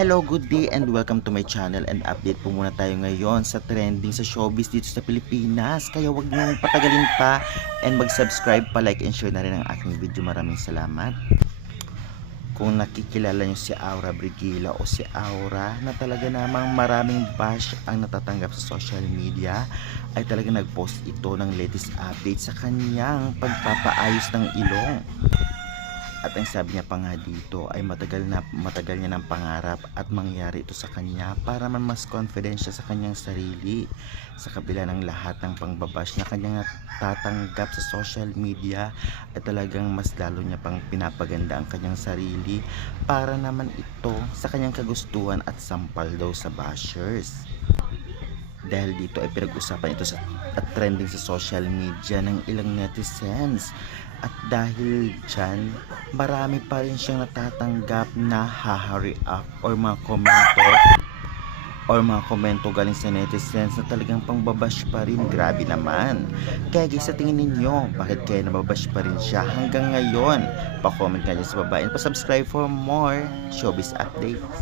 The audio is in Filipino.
Hello, good day and welcome to my channel, and update po muna tayo ngayon sa trending sa showbiz dito sa Pilipinas. Kaya wag niyong patagalin pa and mag-subscribe pa, like and share na rin ang aking video. Maraming salamat. Kung nakikilala niyo si Aura Brigila o si Aura na talaga namang maraming bash ang natatanggap sa social media, ay talaga nag-post ito ng latest update sa kanyang pagpapaayos ng ilong. At ang sabi niya pa nga dito ay matagal niya ng pangarap at mangyari ito sa kanya para man mas confident siya sa kanyang sarili sa kabila ng lahat ng pangbabash na kanyang natatanggap sa social media. At talagang mas lalo niya pang pinapaganda ang kanyang sarili para naman ito sa kanyang kagustuhan at sampal daw sa bashers. Dahil dito ay pinag-usapan ito at trending sa social media ng ilang netizens. At dahil dyan, marami pa rin siyang natatanggap na haha-react or mga komento galing sa netizens na talagang pangbabash pa rin. Grabe naman. Kaya guys, sa tingin ninyo, bakit kaya nababash pa rin siya hanggang ngayon? Pa-comment kayo sa baba and pa-subscribe for more showbiz updates.